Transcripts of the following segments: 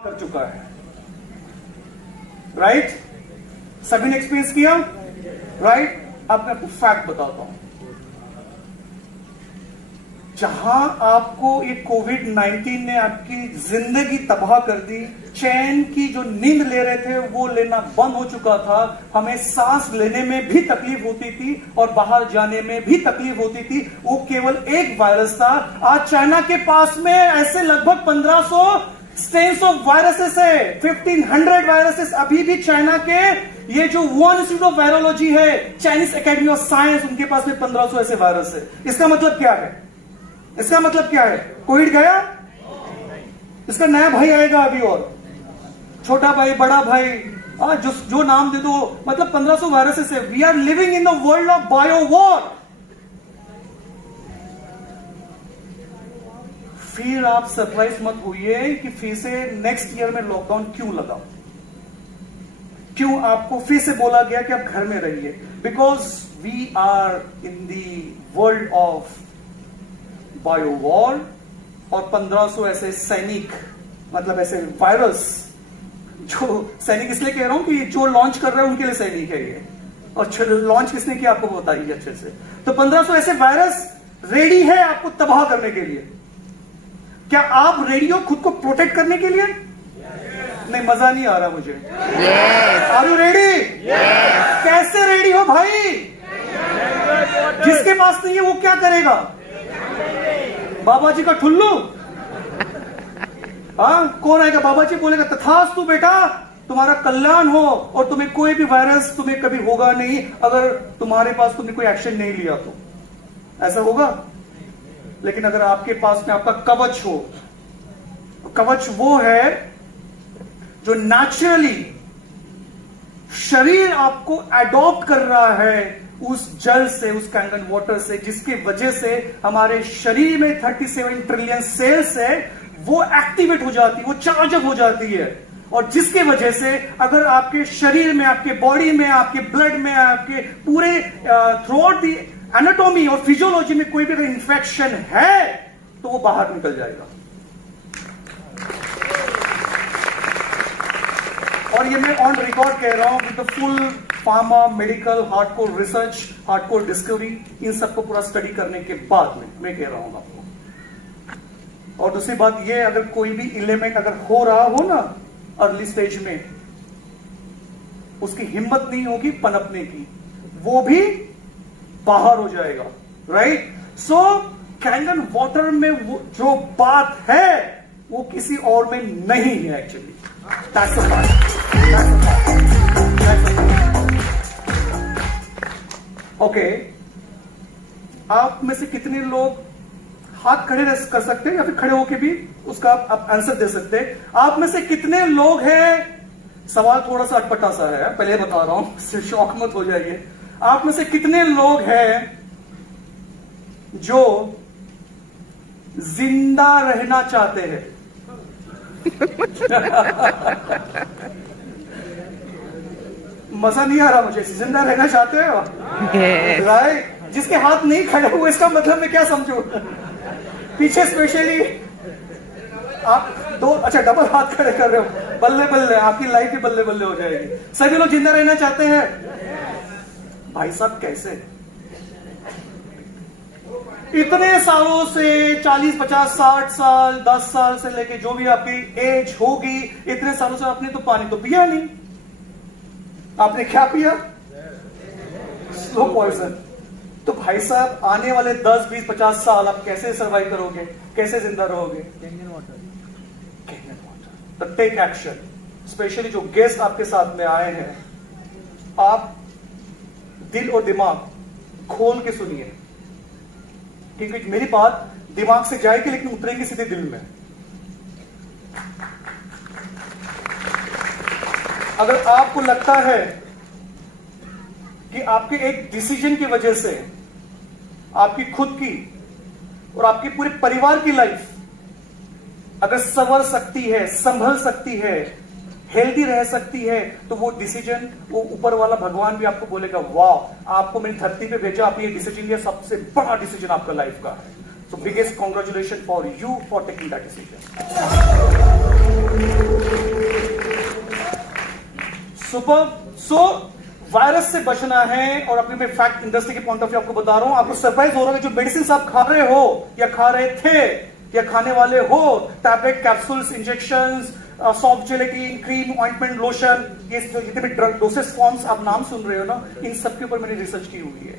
कर चुका है, राइट? सभी ने एक्सपीरियंस किया, राइट? अब मैं आपको फैक्ट बताता हूं। जहां आपको ये कोविड-19 ने आपकी जिंदगी तबाह कर दी, चैन की जो नींद ले रहे थे वो लेना बंद हो चुका था, हमें सांस लेने में भी तकलीफ होती थी और बाहर जाने में भी तकलीफ होती थी, वो केवल एक वायरस था। आज चाइना के पास में ऐसे लगभग 1500 स्ट्रेन्स ऑफ वायरसेस है, 1500 वायरसेस अभी भी चाइना के, ये जो वुहान इंस्टीट्यूट ऑफ वायरोलॉजी है, चाइनीज एकेडमी ऑफ साइंस, उनके पास में 1500 ऐसे वायरस है। इसका मतलब क्या है? इसका मतलब क्या है? कोविड गया, इसका नया भाई आएगा अभी, और छोटा भाई, बड़ा भाई, जो नाम दे दो, मतलब 1500 वायरसेस है। We are living in the world of bio war. फिर आप सरप्राइज मत होइए कि फिर से नेक्स्ट ईयर में लॉकडाउन क्यों लगा, क्यों आपको फिर से बोला गया कि आप घर में रहिए। Because we are in the world of bio war, और 1500 ऐसे सैनिक, मतलब ऐसे वायरस, जो सैनिक इसलिए कह रहा हूं कि जो लॉन्च कर रहे हैं उनके लिए सैनिक है ये, और लॉन्च किसने किया आपको बताइए अच्छे से। तो 1500 ऐसे वायरस रेडी है आपको तबाह करने के लिए। क्या आप रेडी हो खुद को प्रोटेक्ट करने के लिए? नहीं, मजा नहीं आ रहा मुझे। Are you ready? कैसे रेडी हो भाई? जिसके पास नहीं है वो क्या करेगा? बाबा जी का ठुल्लू? हाँ, कौन आएगा? बाबा जी बोलेगा तथास्तु बेटा, तुम्हारा कल्याण हो और तुम्हें कोई भी वायरस तुम्हें कभी होगा नहीं, अगर तुम्हारे पास तुमने कोई एक्शन नहीं लिया तो। ऐसा होगा? लेकिन अगर आपके पास में आपका कवच हो, कवच वो है जो नेचुरली शरीर आपको एडॉप्ट कर रहा है उस जल से, उस कैंगन वाटर से, जिसकी वजह से हमारे शरीर में 37 ट्रिलियन सेल्स है, वो एक्टिवेट हो जाती है, वो चार्ज अप हो जाती है, और जिसके वजह से अगर आपके शरीर में, आपके बॉडी में, आपके ब्लड में, आपके पूरे थ्रू आउट दी एनाटॉमी और फिजियोलॉजी में कोई भी अगर इन्फेक्शन है तो वो बाहर निकल जाएगा। और ये मैं ऑन रिकॉर्ड कह रहा हूं with the full pharma, medical, hardcore research, hardcore discovery, इन सबको पूरा स्टडी करने के बाद में मैं कह रहा हूं आपको। और दूसरी बात ये, अगर कोई भी एलिमेंट अगर हो रहा हो ना अर्ली स्टेज में, उसकी हिम्मत नहीं होगी पनपने की, वो भी बाहर हो जाएगा, राइट? सो कैंगन वाटर में वो जो बात है वो किसी और में नहीं है actually. That's the part. Okay, आप में से कितने लोग हाथ खड़े कर सकते हैं या फिर खड़े होके भी उसका आप आंसर दे सकते हैं? आप में से कितने लोग हैं, सवाल थोड़ा सा अटपटा सा है, पहले बता रहा हूं, सिर्फ शौक मत हो जाइए। आप में से कितने लोग हैं जो जिंदा रहना चाहते हैं? मजा नहीं आ रहा मुझे। जिंदा रहना चाहते हो, राइट? जिसके हाथ नहीं खड़े हुए, इसका मतलब मैं क्या समझू? पीछे स्पेशली आप दो, अच्छा डबल हाथ खड़े कर रहे हो, बल्ले बल्ले, आपकी लाइफ ही बल्ले बल्ले हो जाएगी। सभी लोग जिंदा रहना चाहते हैं। भाई साहब कैसे? इतने सालों से, 40, 50, 60 साल, 10 साल से लेके जो भी आपकी एज होगी, इतने सालों से आपने तो पानी तो पिया नहीं। आपने क्या पिया? Slow poison. तो भाई साहब आने वाले 10, 20, 50 साल आप कैसे सर्वाइव करोगे? कैसे जिंदा रहोगे? Kangen water. तो टेक एक्शन। स्पेशली जो गेस्ट आपके साथ में आए हैं, आप दिल और दिमाग खोल के सुनिए, क्योंकि मेरी बात दिमाग से जाएगी लेकिन उतरेगी सीधे दिल में। अगर आपको लगता है कि आपके एक डिसीजन की वजह से आपकी खुद की और आपके पूरे परिवार की लाइफ अगर संवर सकती है, संभल सकती है, हेल्दी रह सकती है, तो वो डिसीजन, वो ऊपर वाला भगवान भी आपको बोलेगा वाह, आपको मेरी धरती पे भेजा, आप ये डिसीजन लिया, सबसे बड़ा डिसीजन आपका लाइफ का है। So biggest congratulation for you for taking that decision. Super. So virus से बचना है, और अपने में फैक्ट इंडस्ट्री के पॉइंट ऑफ व्यू आपको बता रहा हूं, आपको सरप्राइज हो रहा है कि जो मेडिसिन आप खा रहे हो या खा रहे थे या खाने वाले हो, tablet, capsules, injections, soft gelatin, cream, ointment, lotion, ये जितने भी ड्रग डोसेस फॉर्म्स आप नाम सुन रहे हो ना, इन सब के ऊपर मैंने रिसर्च की हुई है।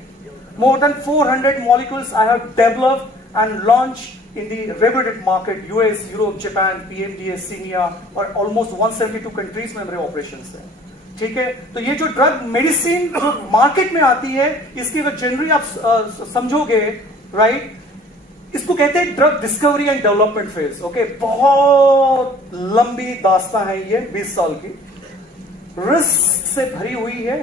More than 400 molecules I have developed and launch in the regulated market, US, Europe, Japan, PMDA, CEMEA और almost 172 countries में मेरे operations हैं। ठीक है, तो ये जो ड्रग मेडिसिन जो मार्केट में आती है, इसकी अगर जनरली आप समझोगे, राइट, इसको कहते हैं drug discovery and development phase. Okay, बहुत लंबी दास्तां है ये, 20 साल की, रिस्क से भरी हुई है।